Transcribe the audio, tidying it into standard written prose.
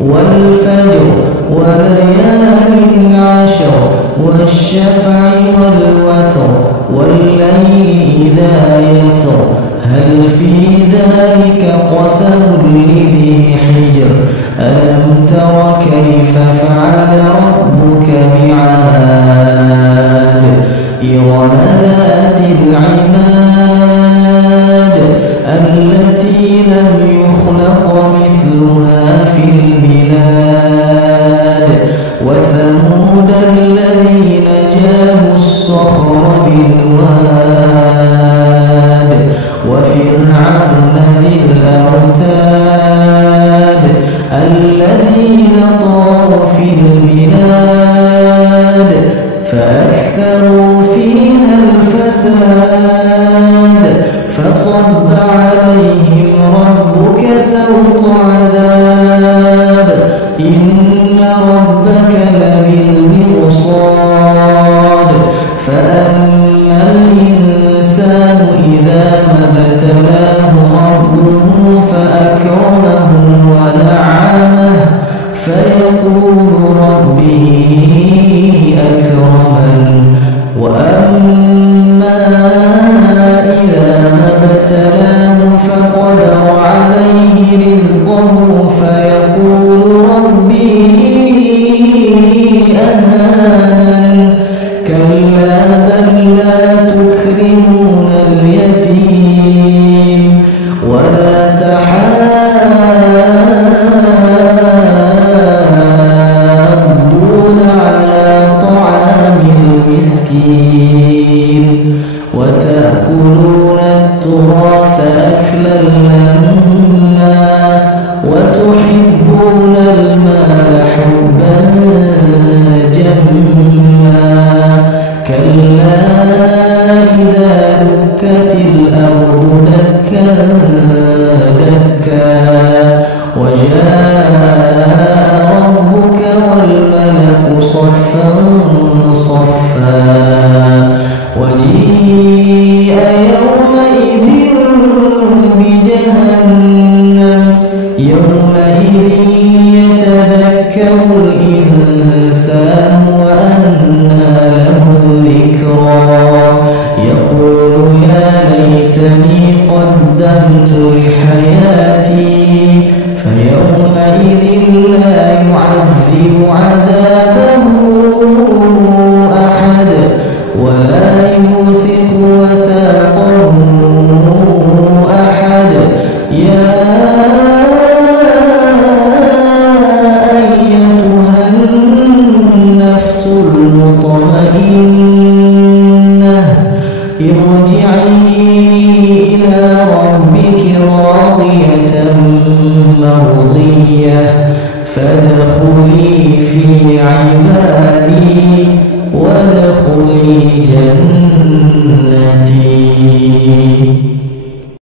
والفجر وليال عشر والشفع والوتر والليل إذا يسر هل في ذلك قسم لذي حجر ألم تر كيف فعل ربك بعاد إرم ذات العماد التي لم يخلق مثلها في البلاد وثمود الذين جابوا الصخر بالواد وفرعون ذي الأوتاد الذين طغوا في البلاد فأكثروا فيها الفساد فصب عليهم ربك سوط عذاب إن ربك لبالمرصاد فأما الإنسان إذا ما ابتلاه ربه فأكرمه ونعمه فيقول ربي أكرمن وأما إذا ما ابتلاه فقدر عليه رزقه فيقول ربي أهانن كلا بل لا تكرمون اليتيم ولا تحاضون على طعام المسكين وتأكلون التراث أكلا لما وتحبون المال حبا جما كلا إذا دكت الأرض دكا دكا وجاء ربك والملك صفا صفا وجيء يومئذ بجهنم يومئذ يتذكر الإنسان وأنى له الذكرى يقول يا ليتني قدمت لحياتي فيومئذ لا يعذب عذابه أحد ولا يوثق وثاقه أحد يا أيتها النفس المطمئنة